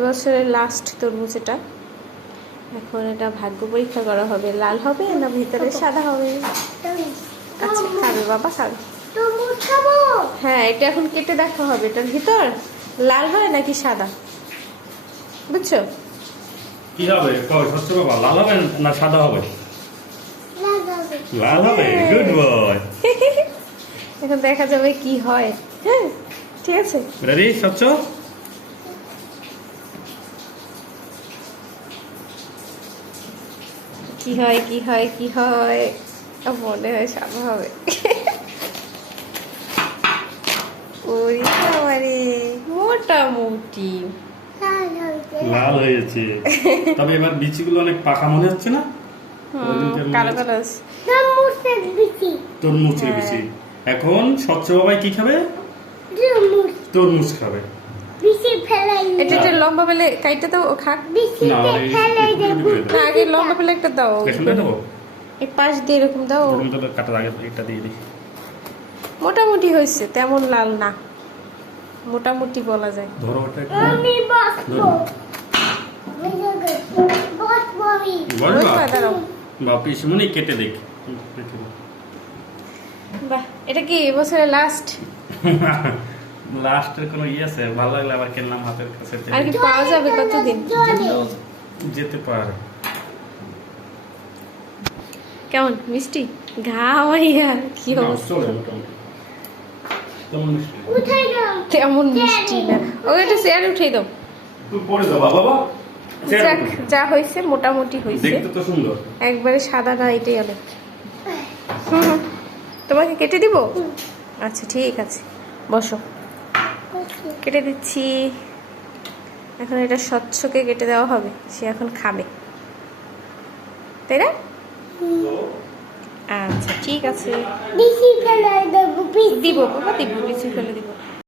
এবছরের লাস্ট তরমুজ এটা। এখন এটা ভাগ্য পরীক্ষা করা হবে। লাল হবে না ভিতরে সাদা হবে? আচ্ছা খাবে বাবা খাবে। হ্যাঁ এটা এখন কেটে দেখা হবে। এটার ভিতর লাল হয় নাকি সাদা? বুঝছ? কি হবে? স্বচ্ছ বাবা লাল হবে না সাদা হবে? লাল হবে। গুড বয় এখন দেখা যাবে কি হয়। হ্যাঁ ঠিক আছে। রেডি কি হয় কি হয় কি হয়? মনে হয় সাদা হবে। মোটামুটি। লাল হয়েছে। তবে এবার বিচিগুলো অনেক পাকা মনে হচ্ছে না? হুম, ওদিনকার কালো কালো তরমুজের বিচি। তরমুজের হ্যাঁ। বিচি এখন স্বচ্ছ বাবাই কি খাবে? তরমুজ। তরমুজ খাবে। এটা লম্বা বেলে কাইটে দাও খাক। না, আগে লম্বা বেলে একটা দাও। এই পাশ দিয়ে এরকম দাও। মোটামুটি হয়েছে তেমন লাল না। মোটামুটি বলা যায়। ধরো কেটে দেখ। বাহ এটা কি এবছরের লাস্ট লাস্টের কোনো ইয়ে আছে? ভালো লাগলে আবার কিনলাম হাতের কাছে। আর কি পাওয়া যাবে কতদিন যেতে পারে। কেমন? মিষ্টি? ঘা মাইয়া কি অবস্থা? তেমন মিষ্টি না। উঠে যাও তেমন মিষ্টি ও এটা চেয়ারে উঠে দাও। তুই পড়ে যাবা বাবা যাক যা। হয়েছে মোটামুটি হয়েছে। দেখতে তো সুন্দর। একবারে সাদা না এটাই অনেক। তোমাকে কেটে দিব? আচ্ছা ঠিক আছে। বসো। কেটে দিচ্ছি। এখন এটা স্বচ্ছকে কেটে দেওয়া হবে সে এখন খাবে। তাই না? আচ্ছা ঠিক আছে। দিব বাবা দিব বিচি ফেলে দিব।